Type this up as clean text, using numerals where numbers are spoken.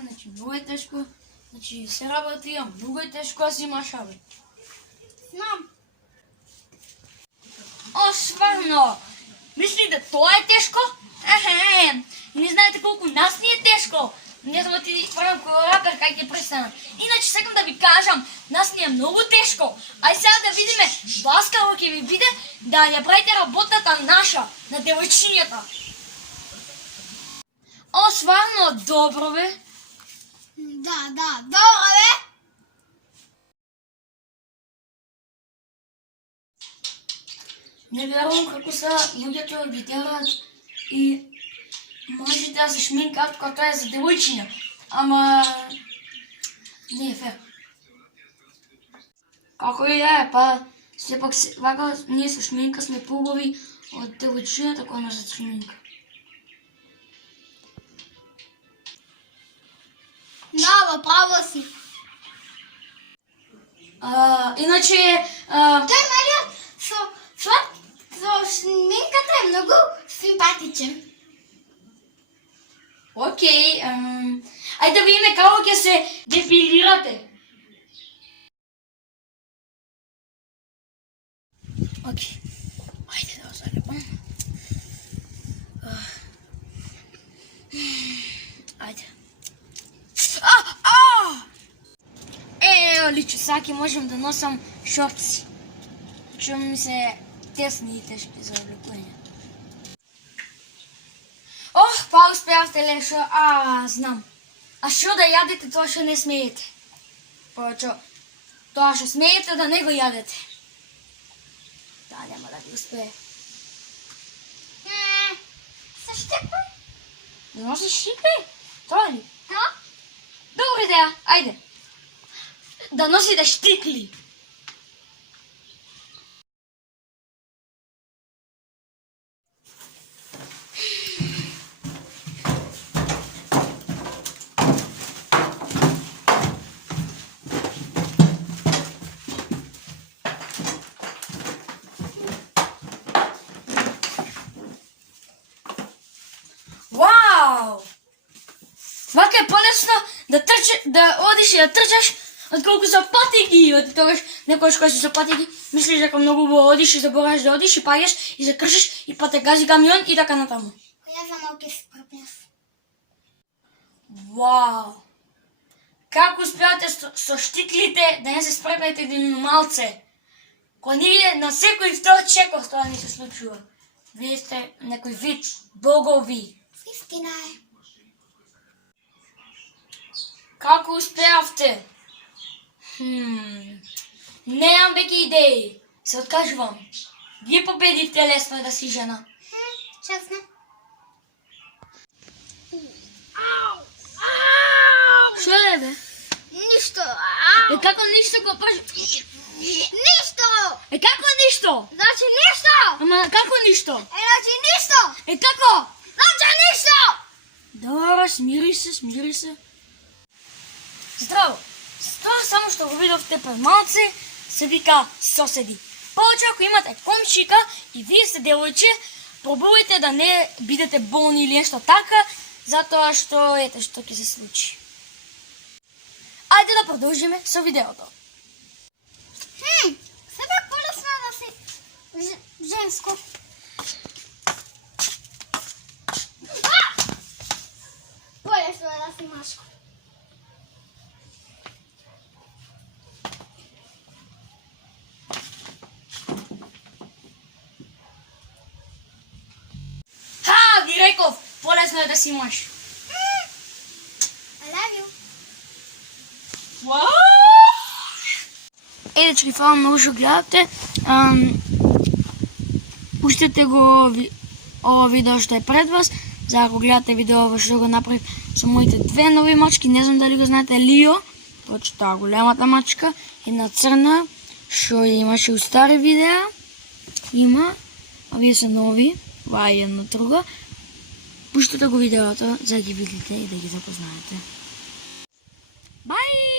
значи многу е тешко. Значи се работи, многу е тешко да си имаш абе. Знам. О, сварно! Мислите тоа е тешко? Не знаете колку нас ни е тешко. Не знам да ти правам рапер кај ќе престана. Иначе сакам да ви кажам, нас ни е многу тешко. Ај сега да видиме вас како ќе ви биде да ја правите работата наша, на девојчињата. О, сварно, добро бе. Да, добро бе. Не верувам како се луѓето ги терат и можете да се шминкат кога тоа е за девојчиња. Ама не е фер. Како и е, па сепак вака ние со шминка сме поубави од девојчињата која носат шминка. Да, право си. Иначе Тој Мариот со шминката е многу симпатичен. окей, ајде да видиме како ќе се дефилирате. Окей, ајде да залепам. Ајде. Личо, саки можем да носам шорци. Чувам ми се тесни и тешки за облекување. Па успеавте лешо, знам. А шо да јадете тоа што не смеете? Повеќе, тоа што смеете да не го јадете. Да, нема да ви успее. Се штекам? Да носиш шипе? Тоа ли? Да? Добра идеја, ајде. Да носите штикли. Вау! Вака е полесно да одиш и да трчаш отколку со патеки. Од тогаш некојаш кога си со патеки, мислиш дека многу убаво одиш и забораваш да одиш и паѓаш и се кршиш и па те гази камион и така натаму. Ја за малку се пропнев. Вау! Како успеате со штиклите да не се спрепнете един малце? Кога ние на секој втор чекор тоа не се случува. Вие сте некој вид богови. Истина е. Како успеавте? Немам веќе идеи. Се откажувам. Вие победите, лесно е да си жена. Честно. Шо е бе? Ништо. Како ништо го паш... Ништо! Како ништо? Значи ништо! Ама како ништо? Значи ништо! Како? Значи ништо! Добро, смири се. Здраво. Тоа само што го видовте пред малце се вика соседи. Повеќе ако имате комшика и вие сте девојче, пробувајте да не бидете болни или нешто така, затоа што ете што ќе се случи. Ајде да продолжиме со видеото. Себе полесно да си женско. Полесно да си машко. Ви реков, полесно е да си мъж. I love you. Дечки, фала многу што гледате. Пуштете го ова видео што е пред вас, за ако гледате видео што го направив со моите две нови мачки. Не знам дали го знаете, Лио, точно таа големата мачка, една црна, што ја имаше у стари видеа. Има, а вие се нови, ова е една друга. Пуштете го видеото за да ги видите и да ги запознаете. Бај!